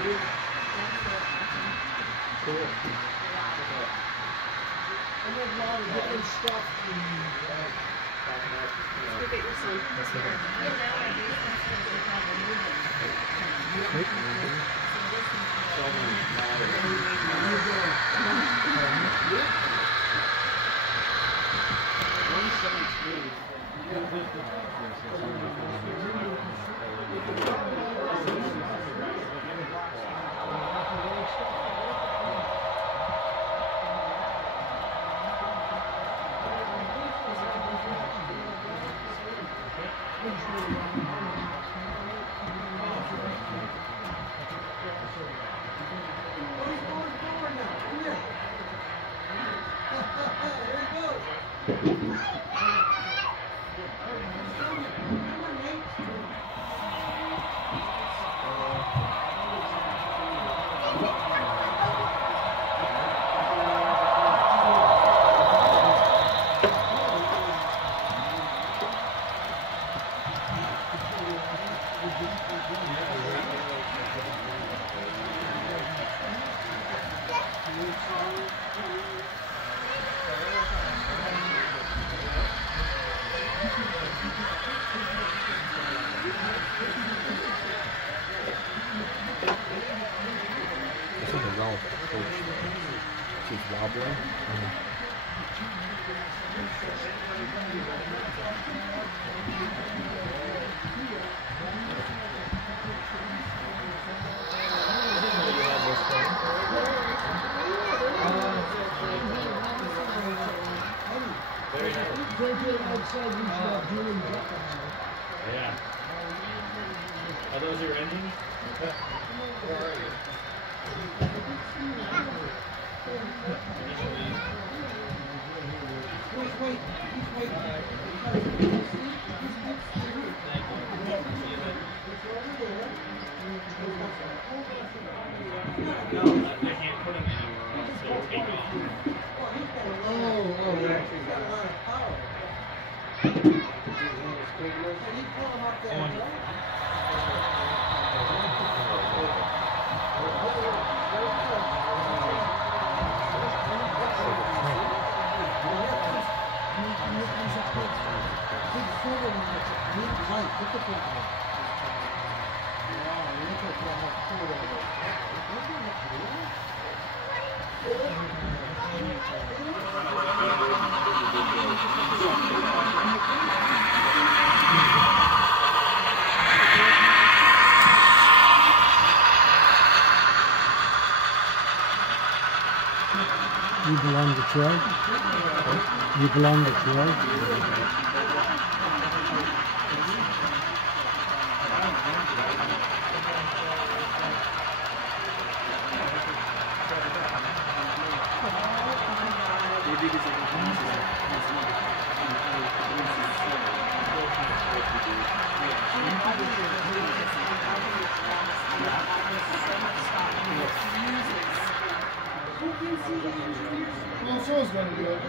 Cool. And then a lot of different stuff. Go get your son. Something's wrong with that coach. She's wobbling. Yeah. Are those your endings? Where are you? No, I can't put them anywhere else. They'll take off. You belong to Troy? You belong to Troy? Well, someone's gonna do it.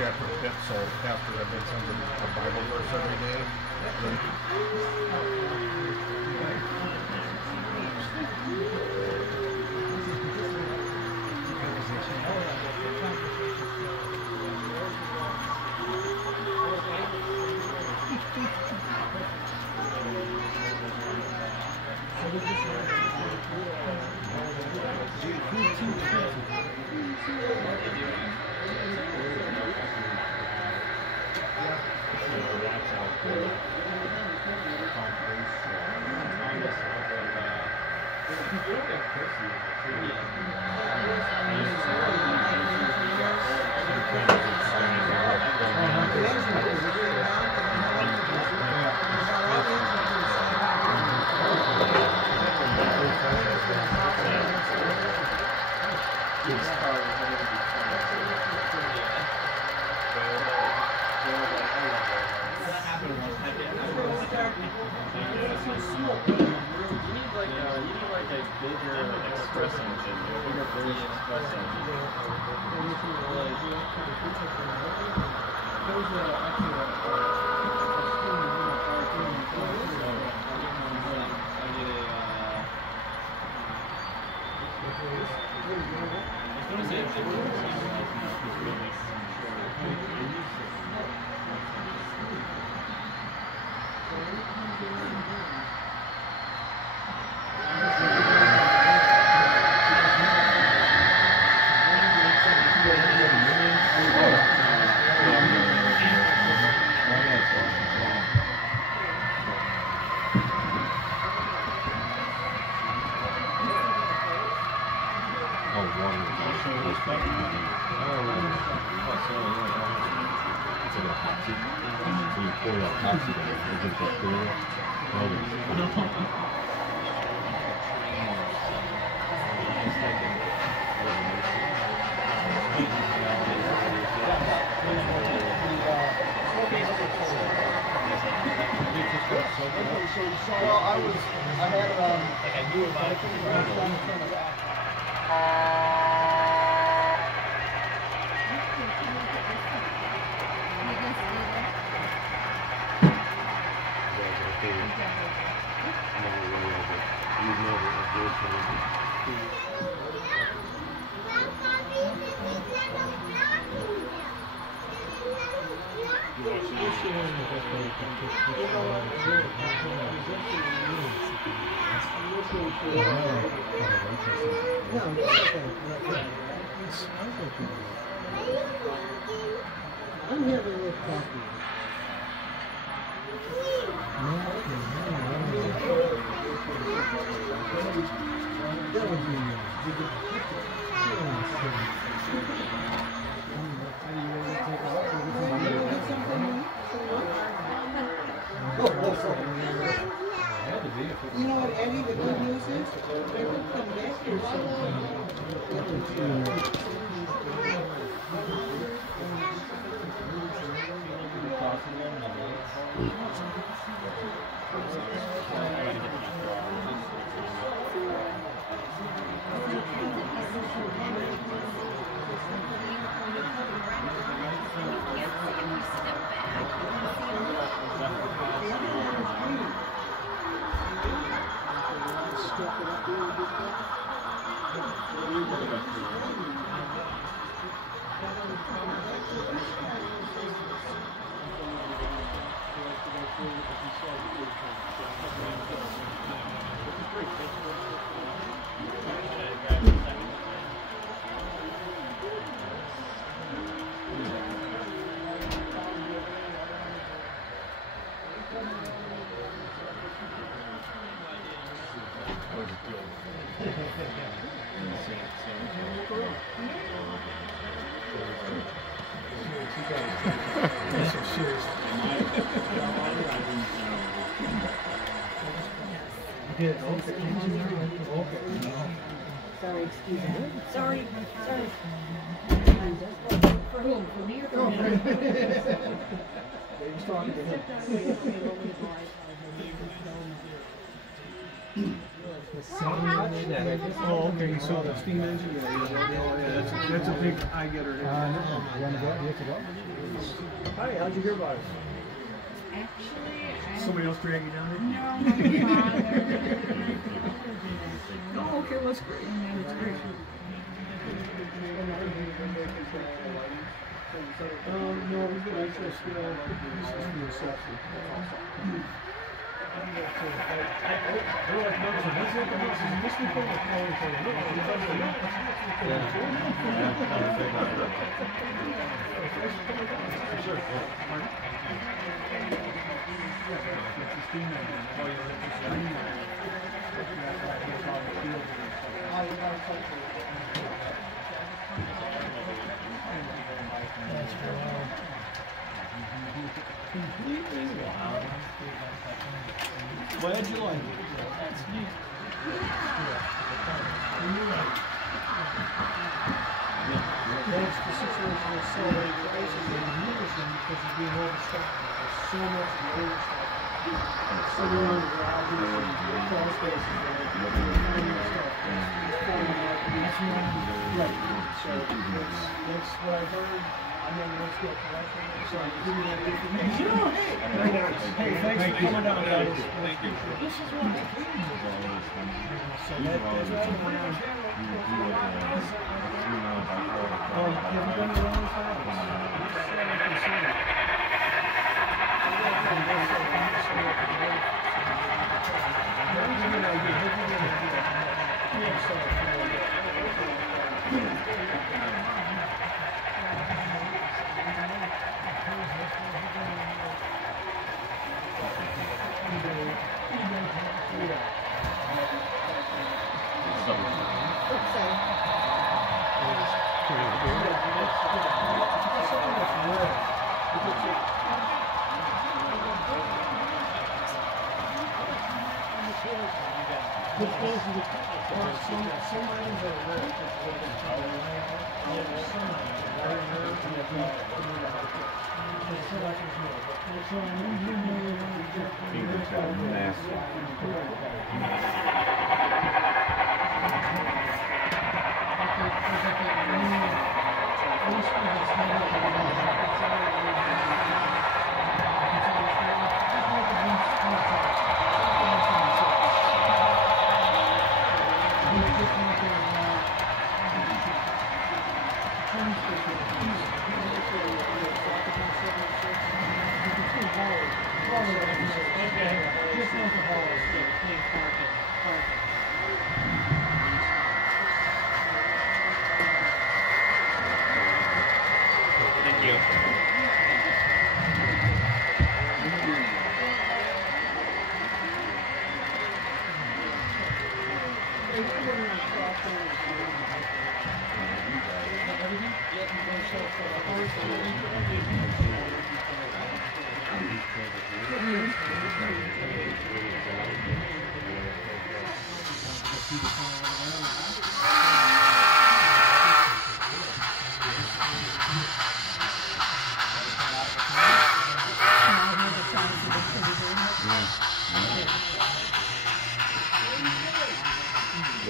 chapter fifth, so after I've been sent a Bible verse every day. I'm having this coffee. You know what, Eddie, the good news is, they will come back here Sorry, excuse me. Sorry. For whom? For me or for him? He was talking to him. Oh, okay, you saw the steam engine? Yeah, that's a big eye-getter. You want to go? You have to go? Hi, how'd you hear about us? Actually, Somebody else dragged you down there? no, my father. Oh, okay, well, that's great. That's great. No, we've been actually still reception. Completely wild. Glad you like it. That's neat. That's the situation with so many places in the musician because you're being overstaffed. There's so much overstaffed. So you're on the garages and crawl spaces and stuff. Right. So that's what I heard. I mean, let's get collection. So I'm giving that information. Hey, thanks for coming down, guys. Thank you. This is what I came to. So that's what's going on. Have you done your own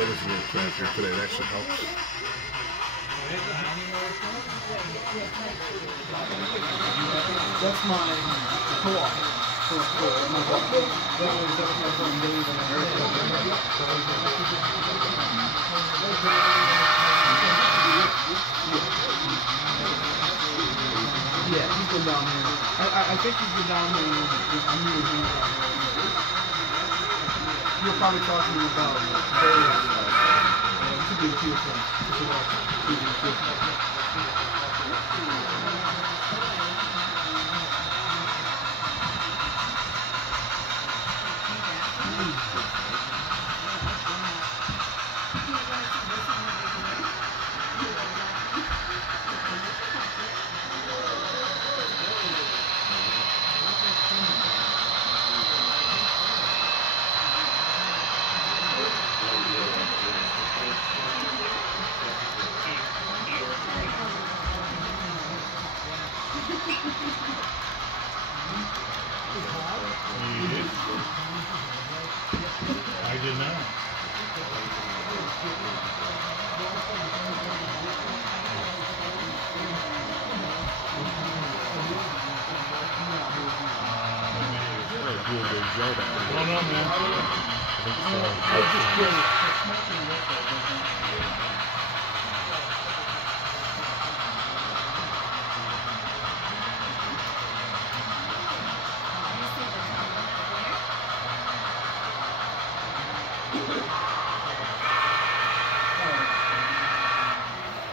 What is your character today? That actually helps. That's my co-op. My book. That was my friend Dave and yeah, he's been down here. I think he's been down here. I'm meeting him down here. You'll probably talk to me about various to be a few things. I did not. dual gauge gel back I don't know, man. I think so. I'm just curious. The smoking liquor doesn't-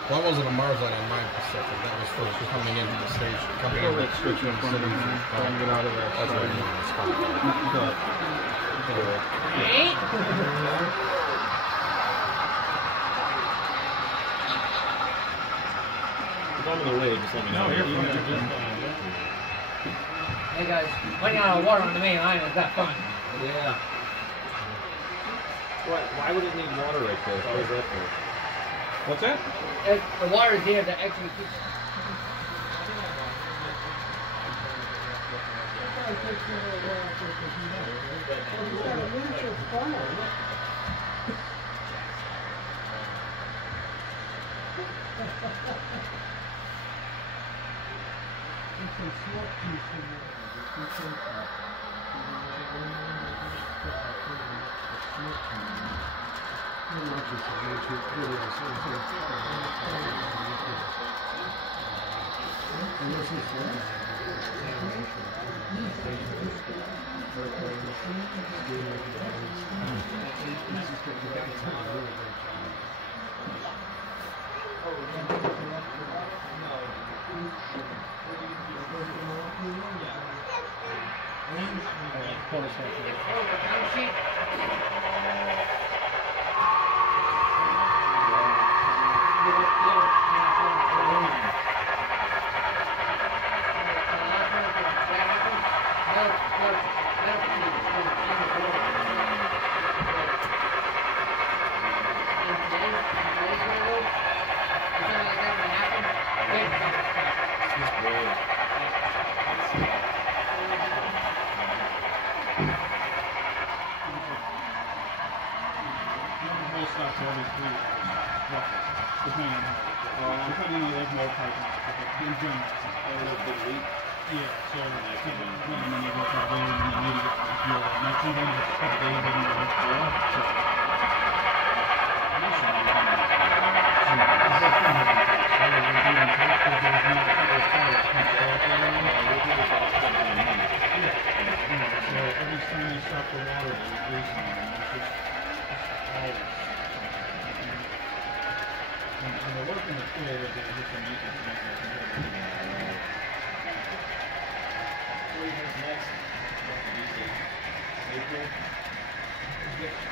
Well, that wasn't a Mars light on my perception. That was for coming into the station. Coming in the switch in front of you. Trying to get out of that. That's what I mean. It's If I'm in the way, just let me know. Hey guys, running out of water on the main line is that fun? Yeah. Why would it need water right there? What is that for? What's that? The water is here to actually keep.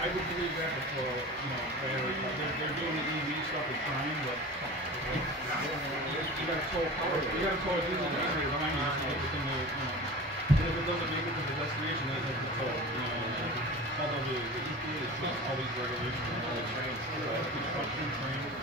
I would believe that before, they're doing the EV stuff is fine, but you got a toll power, you got a toll diesel generator behind you, so it's in the, and if it doesn't make it to the destination, it has the toll, although the EPA is putting all these regulations on all the trains, construction trains.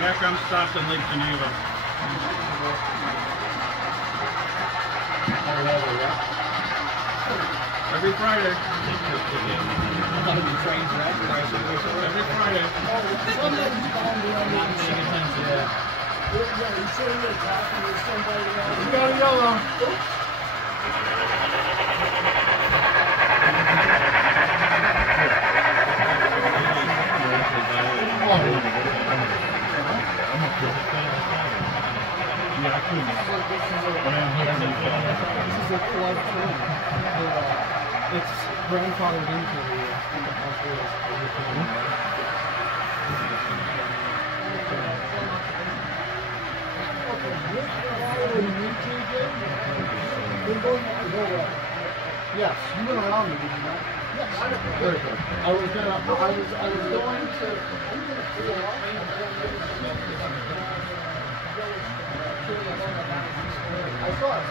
Back I'm stopped in Lake Geneva. Every Friday. Every Friday. You got a yellow. This is a club thing. It's grandfathered into the Yes, you went around me, did you not? Yes. Very good. I was going to. I saw it.